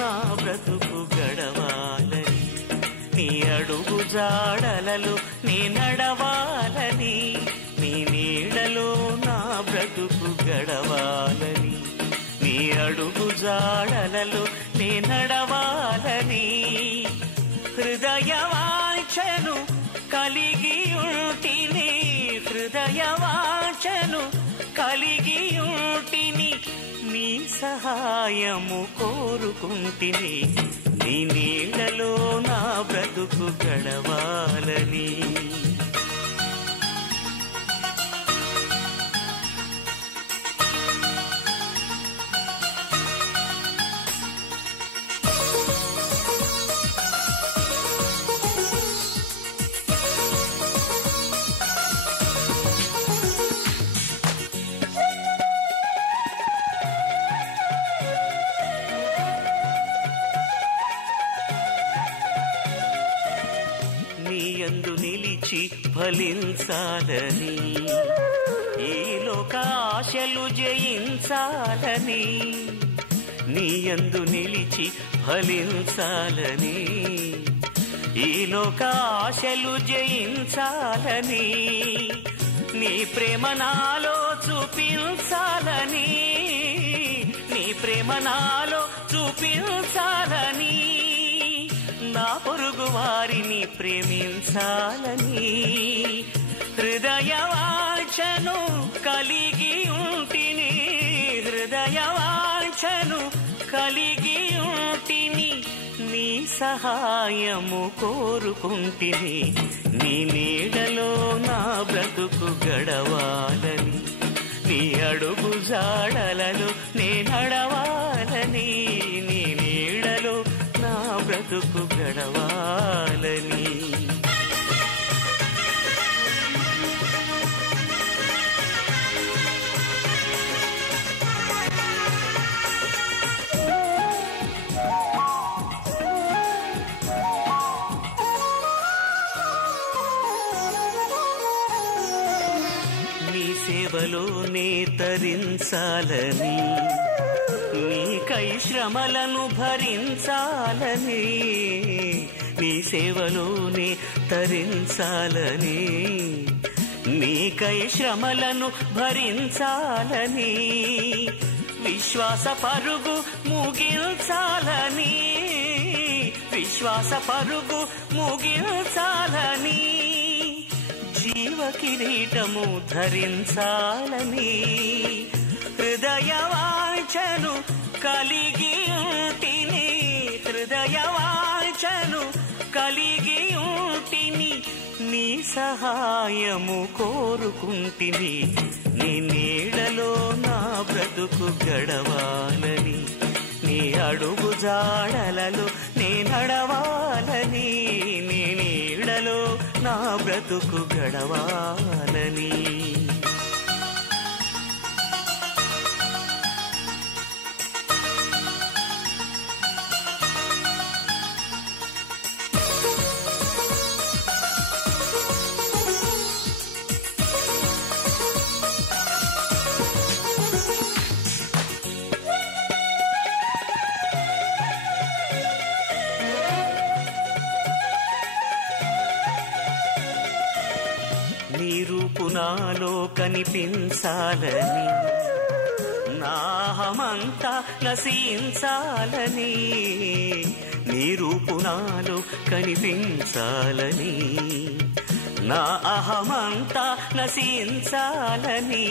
నా బ్రతుకు గడవాలని, నీ అడుగు జాడలలో నే నడవాలని, నీ నీడలో నా బ్రతుకు గడవాలని, నీ అడుగు జాడలలో నే నడవాలని, హృదయవాంఛను కలిగి ఉంటిని, హృదయవాంఛను కలిగి ఉంటిని, నీ సహాయము కోరుకుంటిని, నీ నీడలో నా బ్రతుకు గడవాలని. యందు నిలిచి ఫలించాలని, ఈ లోక ఆశలు జయించాలని, నీ యందు నిలిచి ఫలించాలని, ఈ లోక ఆశలు జయించాలని, నీ ప్రేమ నాలో చూపించాలని, నీ ప్రేమ నాలో చూపించాలని, నా పొరుగు వారిని ప్రేమించాలని, హృదయవాంఛను కలిగి ఉంటిని, హృదయవాంఛను కలిగి ఉంటిని, నీ సహాయము కోరుకుంటిని, నీ నీడలో నా బ్రతుకు గడవాలని, నీ అడుగు జాడలలో నే నడవాలని, నీ నీడలో నా బ్రతుకు గడవాలని. నీ సేవలోనే తరించాలని, నీకై శ్రమలను భరించాలని, నీ సేవలోనే తరించాలని, నీకై శ్రమలను భరించాలని, విశ్వాస పరుగు ముగించాలని, విశ్వాస పరుగు ముగించాలని, జీవ కిరీటము ధరించాలని, హృదయవాంఛను కలిగి ఉంటిని, హృదయవాంఛను కలిగి ఉంటిని, నీ సహాయము కోరుకుంటిని, నీ నీడలో నా బ్రతుకు గడవాలని, నీ అడుగు జాడలలో నే నడవాలని, నీ నీడలో నా బ్రతుకు గడవాలని. నీ రూపు నాలో కనిపించాలని, నాహమంతా నశించాలని, నీ రూపు నాలో కనిపించాలని, నా అహమంతా నశించాలని,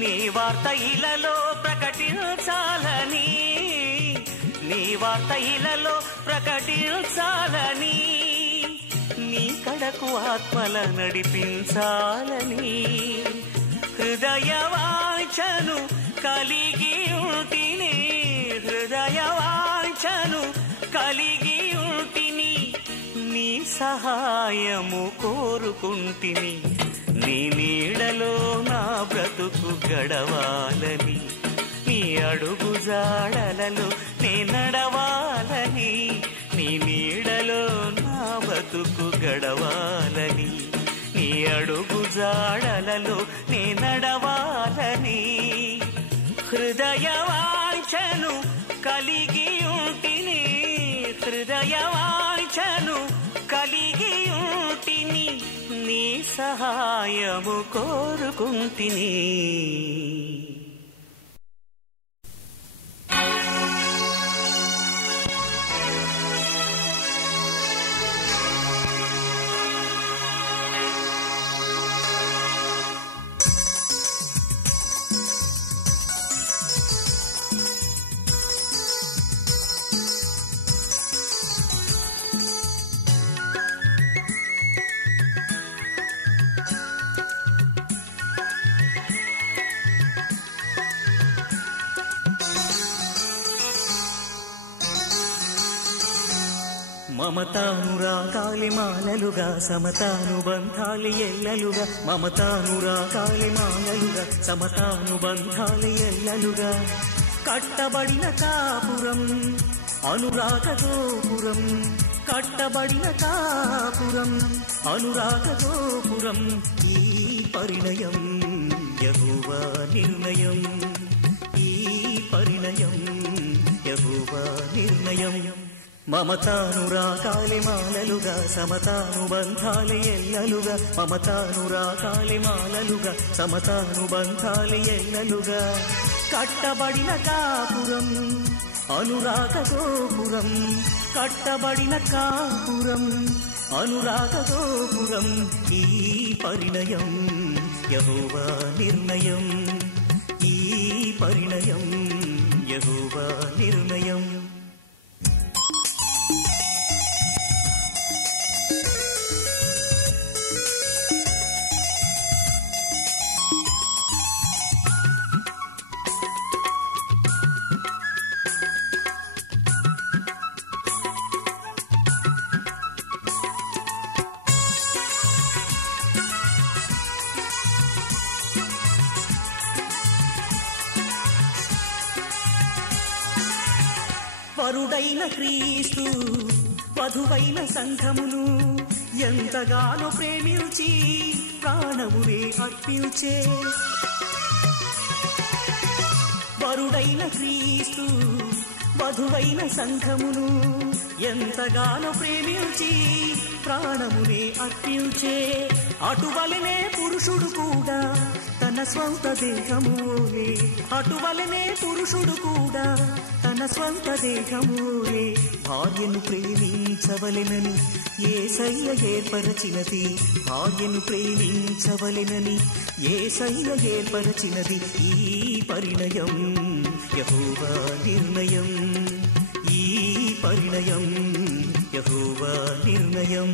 నీ వార్త ఇలలో ప్రకటించాలని, నీ వార్త ఇలలో ప్రకటించాలని, నీ కడకు ఆత్మల నడిపించాలని, హృదయవాంఛను కలిగి ఉంటిని, హృదయవాంఛను కలిగి ఉంటిని, నీ సహాయము కోరుకుంటిని, నీ నీడలో నా బతుకు గడవాలని, నీ అడుగు జాడలలో నే నడవాలని, నీ నీడలో నా బతుకు గడవాలని, నీ అడుగు జాడలలో నే నడవాలని. హృదయవాంఛను కలిగి ఉంటిని, హృదయవాంఛను కలిగి ఉంటిని, నీ సహాయము కోరుకుంటిని. మమతానురాగాలి మాలలుగా సమతానుబంధాలి ఎల్లలుగా, మమతానురాగాలి మాలలుగా సమతానుబంధాలి ఎల్లలుగా, కట్టబడిన కాపురం అనురాగ గోపురం, కట్టబడిన కాపురం అనురాగ గోపురం. ఈ పరిణయం యెహోవా నిర్ణయం, ఈ పరిణయం యెహోవా నిర్ణయం. మమతానురాగాలి మాలలుగా సమతానుబంధాలి ఎల్లలుగా, మమతానురాగాలి మాలలుగా సమతానుబంధాలి ఎల్లలుగా, కట్టబడిన కాపురం అనురాగ గోపురం, కట్టబడిన కాపురం అనురాగ గోపురం. ఈ పరిణయం యెహోవా నిర్ణయం, ఈ పరిణయం యెహోవా నిర్ణయం. వరుడైన క్రీస్తు వధువైన సంఘమును ఎంతగానో ప్రేమించి ప్రాణమునే అర్పించే, వరుడైన క్రీస్తు వధువైన సంఘమును ఎంతగానో ప్రేమించి ప్రాణమునే అర్పించే. అటువలనే పురుషుడు కూడా తన స్వంత దేహములే, అటువలనే పురుషుడు కూడా తన స్వంత దేహములే భార్యను ప్రేమించవలెనని యేసయ్య ఏర్పరచినది, భార్యను ప్రేమించవలెనని యేసయ్య ఏర్పరచినది. ఈ పరిణయం యెహోవా నిర్ణయం, ఈ పరిణయం యెహోవా నిర్ణయం.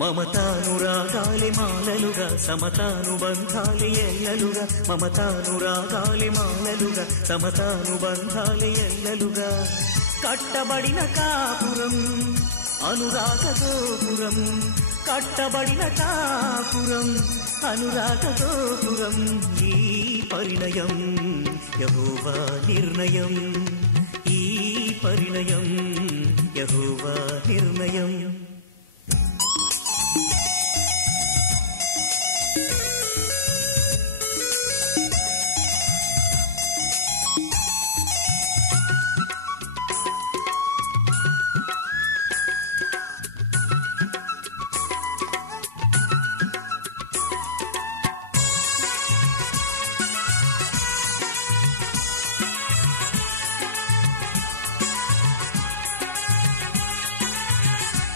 మమతానురాగాలి మాలలుగా సమతానుబంధాలి ఎల్లలుగా, మమతానురాగాలి మాలలుగా సమతానుబంధాలి ఎల్లలుగా, కట్టబడిన కాపురం అనురాగ గోపురం, కట్టబడిన కాపురం అనురాగ గోపురం. ఈ పరిణయం యెహోవా నిర్ణయం, ఈ పరిణయం యెహోవా నిర్ణయం.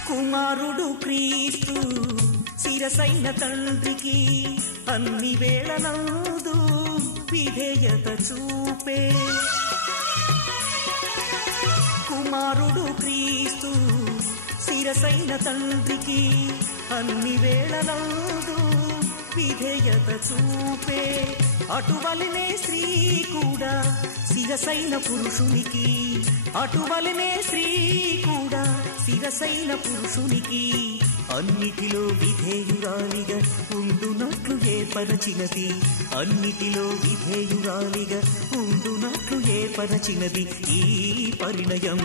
కుమారుడు క్రీస్తు శిరసైన తండ్రికి అన్ని వేళలందు విధేయత చూపే, కుమారుడు క్రీస్తు శిరసైన తండ్రికి అన్ని వేళలందు విధేయత చూపే. అటువలనే స్త్రీ కూడా శిరసైన పురుషునికి, అటువలనే స్త్రీ కూడా శిరసైన పురుషునికి అన్నిటిలో విధేయురాలిగా ఉండునట్లు ఏర్పరచినది, అన్నిటిలో విధేయురాలిగా ఉండునట్లు ఏర్పరచినది ఈ పరిణయం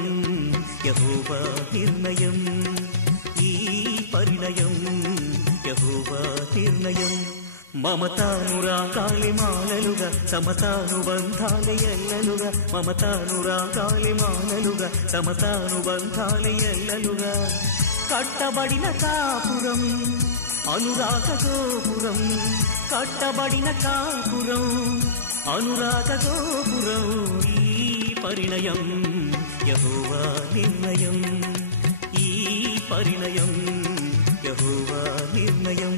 యెహోవా నిర్ణయం, ఈ పరిణయం యెహోవా నిర్ణయం. మమతానురాగాలి మాలలుగా సమతానుబంధాలి ఎల్లలుగా, మమతానురాగాలి మాలలుగా సమతానుబంధాలి ఎల్లలుగా. కట్టబడిన కాపురం అనురాగ గోపురం, కట్టబడిన కాపురం అనురాగ గోపురం ఈ పరిణయం యెహోవా నిర్ణయం, ఈ పరిణయం యెహోవా నిర్ణయం.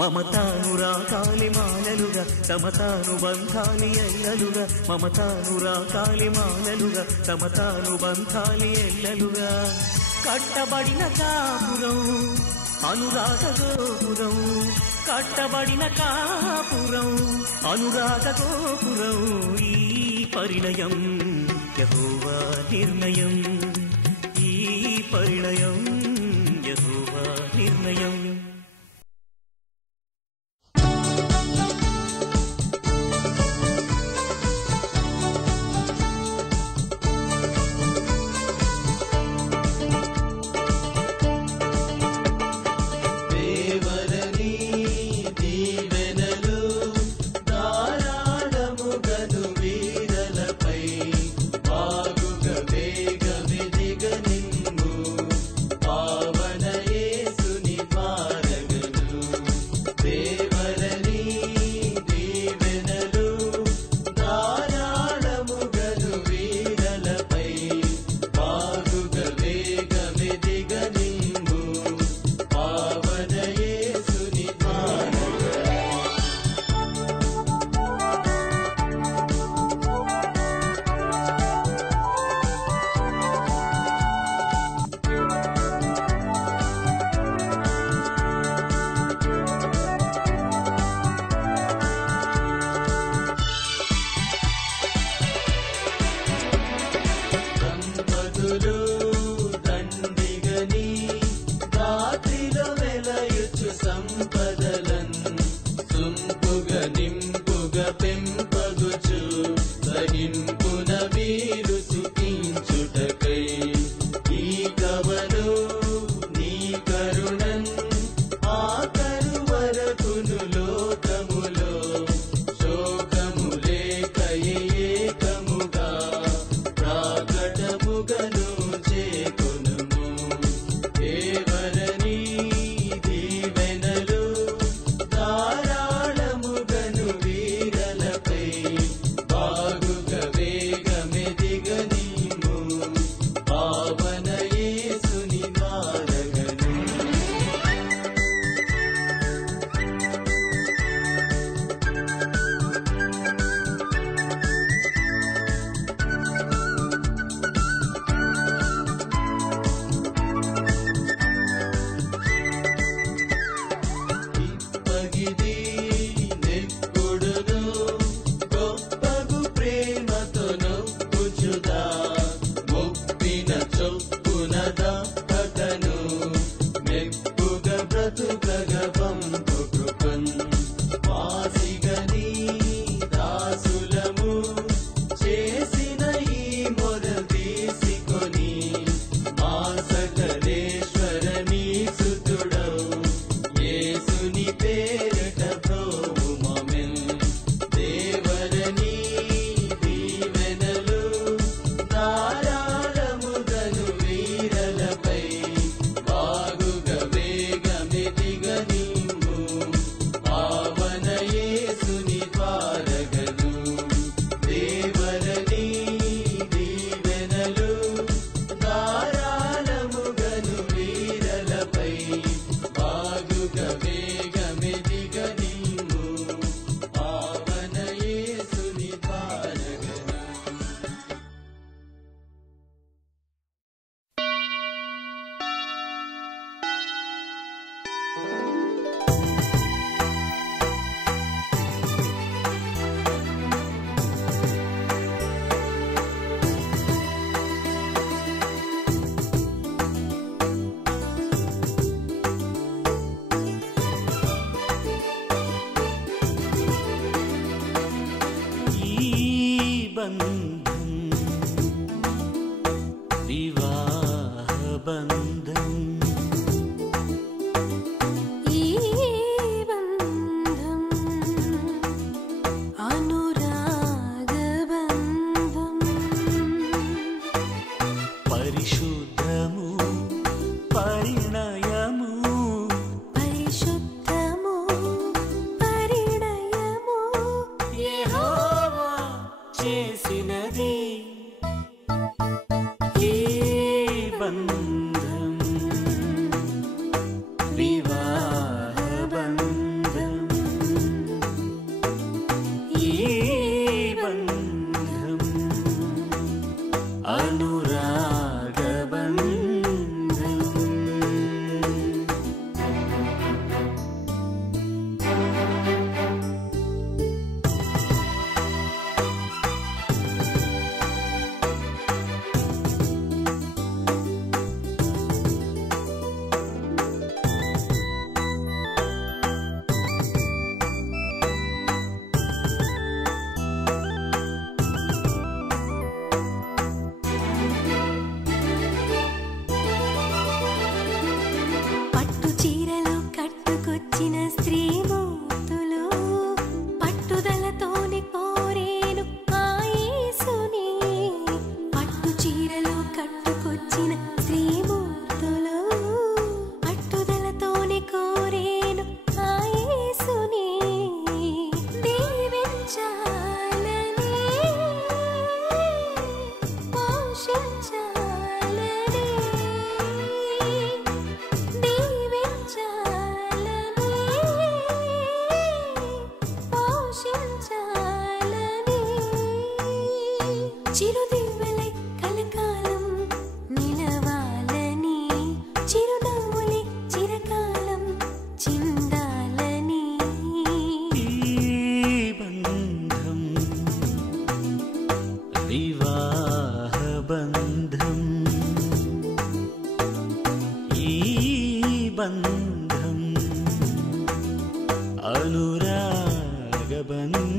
మమతానురాగాలి మాలలుగా సమతానుబంధాలి ఎల్లలుగా, మమతానురాగాలి మాలలుగా సమతానుబంధాలి ఎల్లలుగా. కట్టబడిన కాపురం అనురాగ గోపురం, కట్టబడిన కాపురం అనురాగ గోపురం ఈ పరిణయం యెహోవా నిర్ణయం, ఈ పరిణయం యెహోవా నిర్ణయం. పావన యేసుని చేసినది ఈ బంధం వివాహ బంధం ఈ బంధం అనురాగ బంధం చిరుదివ్వెలై కలకాలం నిలవాలని చిరునవ్వులే చిరకాలం చిందాలని ఈ బంధం వివాహ బంధం ఈ బంధం అనురాగ బంధం